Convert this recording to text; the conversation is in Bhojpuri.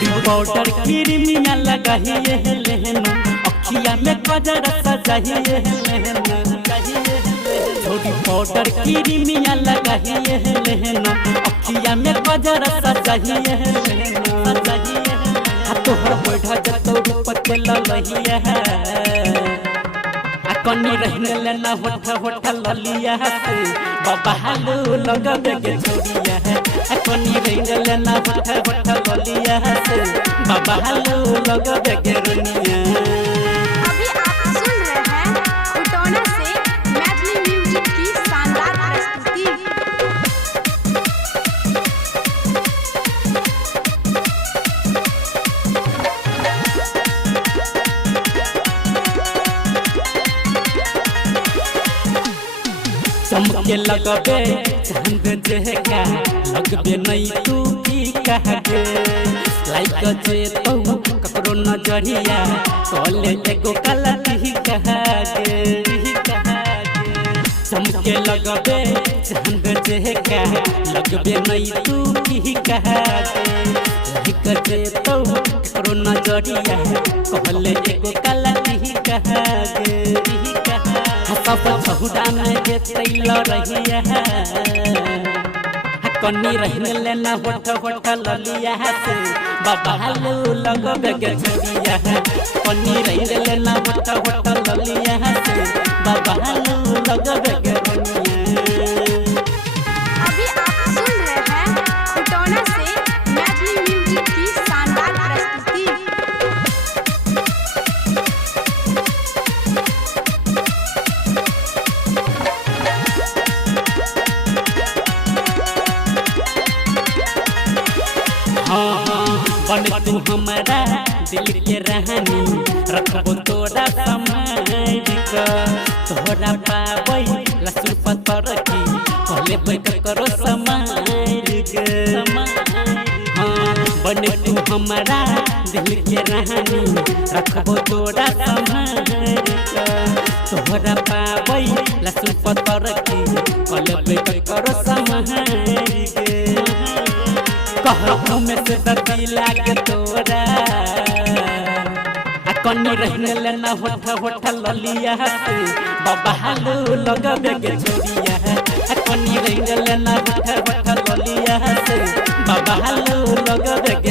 छोड़ी पाउडर क्रीमिया लगाइए लेना अखिया में गजर सजाइए लेना छोड़ी पाउडर क्रीमिया लगाइए लेना अखिया में गजर सजाइए लेना तोहर बैठा जतो रूप ललिया कनी रहने लेना होठ ललिया से बाबा हालू लगबे के छोड़िया कनी रहने लेना होठ ललिया से बाबा हालू लगबे के रुनिया। अभी आप सुन रहे हैं उटोना से मैथिली म्यूजिक की शानदार प्रस्तुति। चमके लगबे चांद जहका लगबे नहीं तू की कहगे लाइक जे तो ककरो नजरिया कॉले एगो कलती कहगे चमके लगबे चांद जहका लगबे नहीं तू की कहगे लाइक जे तो ककरो नजरिया कॉले एगो कलती कहगे सब बहुदा में देते लड़िया कनी रहने लेना होठ ललिया से बाबा हालू लगबे के छोड़िया कनी रहने लेना होठ ललिया से बाबा हालू लगबे के रुनिया। अभी आप सुन रहे हैं उटोना से मैथिली म्यूजिक की शानदार प्रस्तुति। बन तू हमारा दिल के रहनी रखबो तोरा समाज का तोहरा पावई लसुन पत्थर की कहले बैठ करो समाज के बन तू हमारा दिल के रहनी रखबो तोरा समाज का तोहरा पावई लसुन पत्थर की कहले बैठ करो समाज के कहूँ में से दतिला के तोरा कनी रहने लेना होठ ललिया से बाबा हालू लगबे के छोड़िया कनी रहने लेना होठ ललिया से बाबा हालू लगबे के